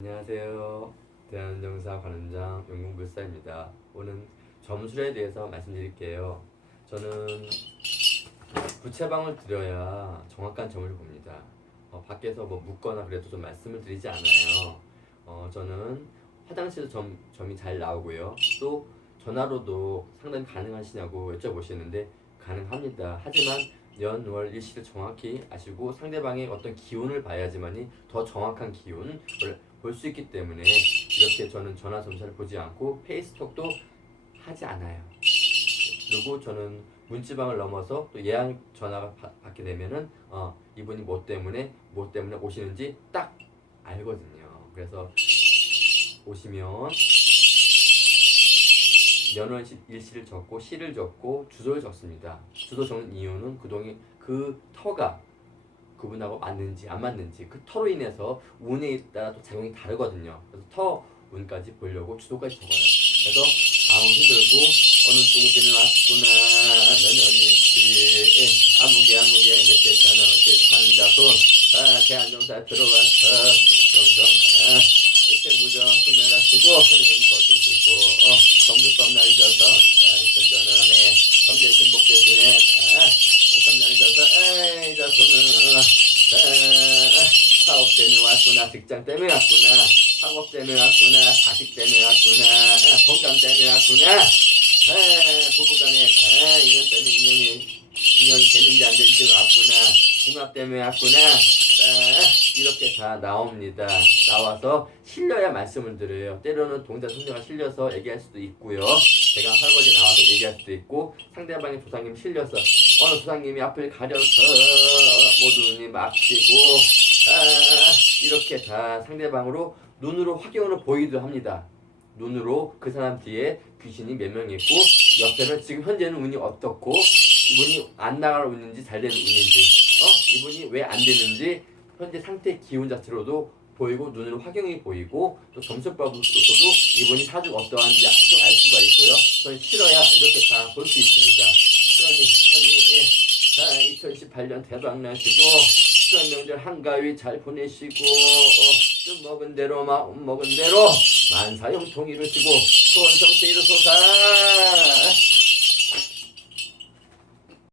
안녕하세요. 대한정사 관원장 영궁불사입니다. 오늘 점술에 대해서 말씀드릴게요. 저는 부채방을 드려야 정확한 점을 봅니다. 어, 밖에서 뭐 묻거나 그래도 좀 말씀을 드리지 않아요. 어, 저는 화장실에서 점, 점이 잘 나오고요. 또 전화로도 상담이 가능하시냐고 여쭤보시는데 가능합니다. 하지만 연, 월, 일시를 정확히 아시고 상대방의 어떤 기운을 봐야지만이 더 정확한 기운을 볼 수 있기 때문에 이렇게 저는 전화 점사를 보지 않고 페이스톡도 하지 않아요. 그리고 저는 문지방을 넘어서 또 예약 전화가 받- 받게 되면은 어, 이분이 뭐 때문에 뭐 때문에 오시는지 딱 알거든요. 그래서 오시면 연월 시- 일시를 적고 시를 적고 주소를 적습니다. 주소 적는 이유는 그동이 그 터가 그분하고 맞는지 안 맞는지 그 터로 인해서 운에 따라 또 작용이 다르거든요. 그래서 터 운까지 보려고 주소까지 적어요. 그래서 아무 힘들고 어느 쪽으로 왔구나 너는 일시 아무개 아무개 몇개 전화 어떻게 판자손 아 대한정사 들어와서 정성 아 이렇게 무정 금메라 쓰고 하늘은 거두시고 어 정주법 날셔서 자 전전하네 범죄 신복 대신에 아 삼년이 져서 에이 저 손은 아, 사업 때문에 왔구나 직장 때문에 왔구나 학업 때문에 왔구나 자식 때문에 왔구나 아, 건강 때문에 왔구나. 에 부부간에 에 인연 때문에 인연이 인연이 되는지 안 되는지 왔구나. 궁합 때문에 왔구나. 에, 이렇게 다 나옵니다. 나와서 실려야 말씀을 드려요. 때로는 동자 손녀가 실려서 얘기할 수도 있고요. 제가 할아버지 나와서 얘기할 수도 있고 상대방의 조상님 실려서 어느 조상님이 앞을 가려서 모두 눈이 막히고 아, 이렇게 다 상대방으로 눈으로 확인으로 보이기도 합니다. 눈으로 그 사람 뒤에 귀신이 몇 명 있고 옆에는 지금 현재는 운이 어떻고 이분이 안 나갈 운인지 잘 되는 운인지 어 이분이 왜 안 되는지 현재 상태 기운 자체로도 보이고 눈으로 확연히 보이고 또 점수법으로서도 이분이 사주가 어떠한지 또알 수가 있고요. 저는 싫어야 이렇게 다 볼 수 있습니다. 그러니 어디 예. 자 2018년 대박 나시고 수원 명절 한가위 잘 보내시고 어, 좀 먹은 대로 마음 먹은 대로 만사형통 이루시고 소원성세 이루소사